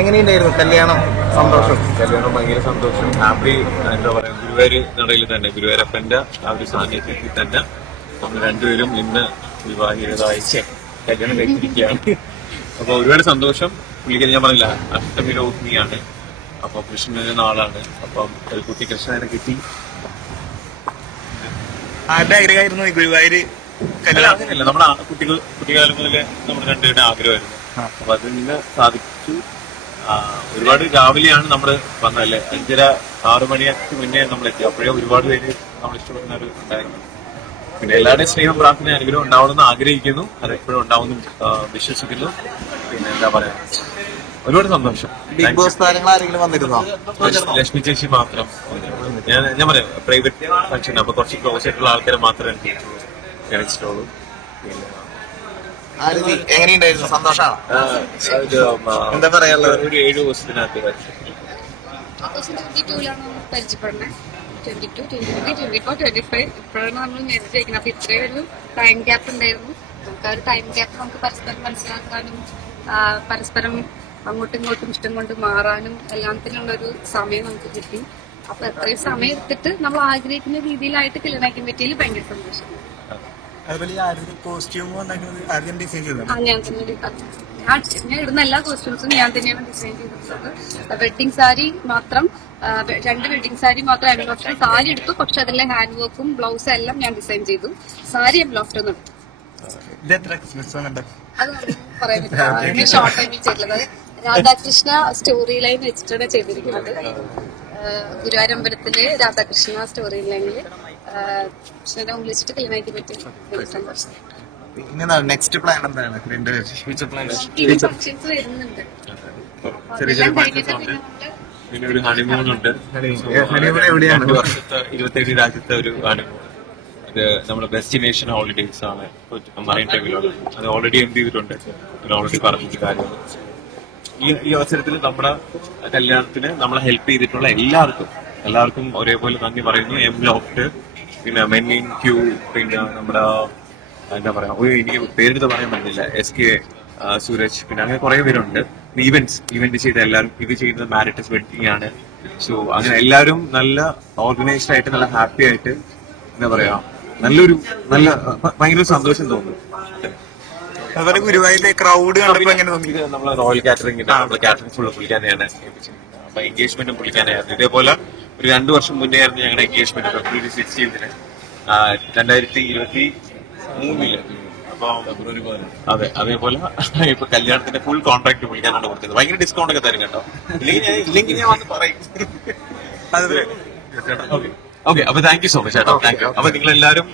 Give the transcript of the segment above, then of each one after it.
എങ്ങനെയുണ്ടായിരുന്നു കല്യാണം? സന്തോഷം? കല്യാണം ഭയങ്കര സന്തോഷം, ഹാപ്പി. എന്താ പറയാ, ഗുരുവായൂർ നടയിൽ തന്നെ, ഗുരുവായൂരപ്പന്റെ ആ ഒരു സാന്നിധ്യത്തിൽ തന്നെ നമ്മൾ രണ്ടുപേരും ഇന്ന് വിവാഹിതരായി കല്യാണം കഴിച്ചിരിക്കുകയാണ്. അപ്പൊ ഒരുപാട് സന്തോഷം. പുള്ളിക്ക് ഞാൻ പറഞ്ഞില്ല, അഷ്ടമി രോഹിണിയാണ്. അപ്പൊ കൃഷ്ണന്റെ നാളാണ്. അപ്പം ഒരു കുട്ടി കൃഷ്ണനെ കിട്ടി. ആരുടെ ആഗ്രഹമായിരുന്നു ഗുരുവായൂര് അല്ല, അങ്ങനെയല്ല, നമ്മുടെ കുട്ടിക്കാലം മുതലേ നമ്മുടെ രണ്ടുപേരുടെ ആഗ്രഹമായിരുന്നു. അപ്പൊ അതിന് സാധിച്ചു. ഒരുപാട് രാവിലെയാണ് നമ്മള് വന്നല്ലേ, 5:30-6 മണിക്ക് മുന്നേ നമ്മൾ എത്തി. അപ്പോഴേ ഒരുപാട് പേര് നമ്മൾ ഇഷ്ടപ്പെടുന്നവർ ഉണ്ടായിരുന്നു. പിന്നെ എല്ലാവരുടെയും സ്നേഹം, പ്രാർത്ഥന, അനുഗ്രഹം ഉണ്ടാവണമെന്ന് ആഗ്രഹിക്കുന്നു. അത് എപ്പോഴും ഉണ്ടാവുമെന്ന് വിശ്വസിക്കുന്നു. പിന്നെ എന്താ പറയാ, ഒരുപാട് സന്തോഷം. ബിഗ് ബോസ് താരങ്ങൾ ആരെങ്കിലും വന്നിരുന്നോ? ലക്ഷ്മി ചേച്ചി മാത്രം. ഞാൻ പറയാം, പ്രൈവറ്റ് ഫംഗ്ഷൻ, അപ്പൊ കുറച്ച് ക്ലോസ് ആയിട്ടുള്ള ആൾക്കാരെ മാത്രമേ എനിക്ക് ക്ഷണിച്ചിട്ടുള്ളൂ. പിന്നെ എങ്ങനെയുണ്ടായിരുന്നു? സന്തോഷമാണ്. എന്താ പറയാനുള്ളത്? ഒരു 7 ദിവസത്തിനകത്ത് പരിചയപ്പെടണേ. 22, 23, 24, 25 ഇപ്പോഴാണ് നമ്മൾ മെസ്സേജ് അയക്കുന്നത്. അപ്പൊ ഇത്രയും ഒരു ടൈം ഗ്യാപ്പ് ഉണ്ടായിരുന്നു. നമുക്ക് ആ ഒരു ടൈം ഗ്യാപ്പ് നമുക്ക് പരസ്പരം മനസ്സിലാക്കാനും പരസ്പരം അങ്ങോട്ടും ഇങ്ങോട്ടും ഇഷ്ടം കൊണ്ട് മാറാനും എല്ലാത്തിനുള്ള ഒരു സമയം നമുക്ക് കിട്ടി. അപ്പൊ എത്രയും സമയം എടുത്തിട്ട് നമ്മൾ ആഗ്രഹിക്കുന്ന രീതിയിലായിട്ട് കല്യാണം കഴിക്കാൻ പറ്റിയതിൽ ഭയങ്കര സന്തോഷം. ഞാൻ ഇടുന്ന എല്ലാ കോസ്റ്റ്യൂംസും ഞാൻ തന്നെയാണ് ഡിസൈൻ ചെയ്തിട്ടുള്ളത്. വെഡിങ് സാരി മാത്രം, 2 വെഡിങ് സാരി മാത്രം എംബ്ലോഫ്റ്റർ സാരി എടുത്തു. പക്ഷെ അതിലെ ഹാൻഡ് വർക്കും ബ്ലൗസും എല്ലാം ഞാൻ ഡിസൈൻ ചെയ്തു. സാരി എംബ്ലോഫ്റ്റർ എടുത്തു. അത് പറയാൻ പറ്റില്ല. ഷോർട്ട് ടൈമിൽ ചെയ്തിട്ടുള്ളത് രാധാകൃഷ്ണ സ്റ്റോറി ലൈൻ വെച്ചിട്ടാണ് ചെയ്തിരിക്കുന്നത്. ഗുരുവായൂരമ്പലത്തിലെ രാധാകൃഷ്ണ സ്റ്റോറി ലൈനില് കൃഷ്ണനെ വിളിച്ചിട്ട് കല്യാണം പറ്റി. സന്തോഷം. നെക്സ്റ്റ് പ്ലാൻ എന്താണ്? ഫംഗ്ഷൻസ് വരുന്നുണ്ട്. പിന്നെ ഒരു ഹണിമൂൺ ഉണ്ട്. എവിടെയാണ്? വർഷത്തെ 27 രാജ്യത്തെ ഒരു ഹണിമൂൺ. അത് നമ്മുടെ ഡെസ്റ്റിനേഷൻ ഹോളിഡേസ് ആണ്. മറൈൻ ഡ്രൈവിലാണ്. അത് ഓൾറെഡി എന്ത് ചെയ്തിട്ടുണ്ട്, ഓൾറെഡി പറഞ്ഞിട്ട് കാര്യങ്ങൾ. ഈ അവസരത്തിൽ നമ്മുടെ കല്യാണത്തിന് നമ്മളെ ഹെൽപ്പ് ചെയ്തിട്ടുള്ള എല്ലാവർക്കും ഒരേപോലെ നന്ദി പറയുന്നു. എംലോഫ്റ്റ്, പിന്നെ മെന്നിൻ ക്യൂ, പിന്നെ നമ്മുടെ എന്താ പറയാ, എനിക്ക് പേരെടുത്ത് പറയാൻ പറ്റില്ല, SK സൂരജ്, പിന്നെ അങ്ങനെ കുറെ പേരുണ്ട്. ഇവന്റ് ചെയ്ത എല്ലാവരും, ഇത് ചെയ്യുന്നത് മാരിറ്റസ് വെഡിങ് ആണ്. സോ അങ്ങനെ എല്ലാവരും നല്ല ഓർഗനൈസ്ഡ് ആയിട്ട്, നല്ല ഹാപ്പി ആയിട്ട്, എന്താ പറയാ, ഭയങ്കര സന്തോഷം തോന്നുന്നു. അതുപോലെ ഗുരുവായൂരിലെ ക്രൗഡ് നമ്മളെ റോയൽ കാറ്ററിംഗ്, നമ്മുടെ കാറ്ററിംഗ് ഫുള്ള് പുള്ളിക്കാനെയാണ് ഏൽപ്പിച്ചിരുന്നത്. അപ്പൊ എൻഗേജ്മെന്റും പുള്ളിക്കാനായിരുന്നു. ഇതേപോലെ ഒരു 2 വർഷം മുന്നേ ആയിരുന്നു ഞങ്ങളുടെ എൻഗേജ്മെന്റ്, ഫെബ്രുവരി 16 2023. അപ്പൊ അതെ, അതേപോലെ ഇപ്പൊ കല്യാണത്തിന്റെ ഫുൾ കോൺട്രാക്ട് പുള്ളിക്കാനാണ് കൊടുത്തത്. ഭയങ്കര ഡിസ്കൗണ്ട് ഒക്കെ തരും കേട്ടോ. ഇല്ലെങ്കിൽ ഞാൻ വന്ന് പറയും. ഓക്കെ, അപ്പൊ താങ്ക് യു സോ മച്ച് ചേട്ടാ. Thank you. അപ്പൊ നിങ്ങൾ എല്ലാവരും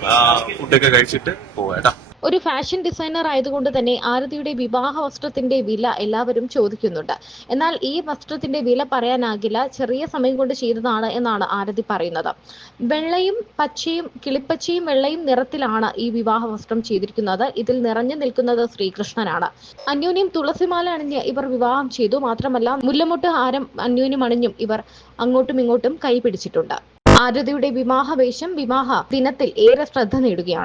ഫുഡൊക്കെ കഴിച്ചിട്ട് പോവാ കേട്ടോ. ഒരു ഫാഷൻ ഡിസൈനർ ആയതുകൊണ്ട് തന്നെ ആരതിയുടെ വിവാഹ വസ്ത്രത്തിന്റെ വില എല്ലാവരും ചോദിക്കുന്നുണ്ട്. എന്നാൽ ഈ വസ്ത്രത്തിന്റെ വില പറയാനാകില്ല, ചെറിയ സമയം കൊണ്ട് ചെയ്തതാണ് എന്നാണ് ആരതി പറയുന്നത്. വെള്ളയും പച്ചയും, കിളിപ്പച്ചയും വെള്ളയും നിറത്തിലാണ് ഈ വിവാഹ വസ്ത്രം ചെയ്തിരിക്കുന്നത്. ഇതിൽ നിറഞ്ഞു നിൽക്കുന്നത് ശ്രീകൃഷ്ണനാണ്. അന്യോന്യം തുളസിമാല അണിഞ്ഞ് ഇവർ വിവാഹം ചെയ്തു. മാത്രമല്ല, മുല്ലമൊട്ട് ഹാരം അന്യോന്യം അണിഞ്ഞും ഇവർ അങ്ങോട്ടും ഇങ്ങോട്ടും കൈപിടിച്ചിട്ടുണ്ട്. ആരതിയുടെ വിവാഹവേശം വിവാഹ ദിനത്തിൽ ഏറെ ശ്രദ്ധ നേടുകയാണ്.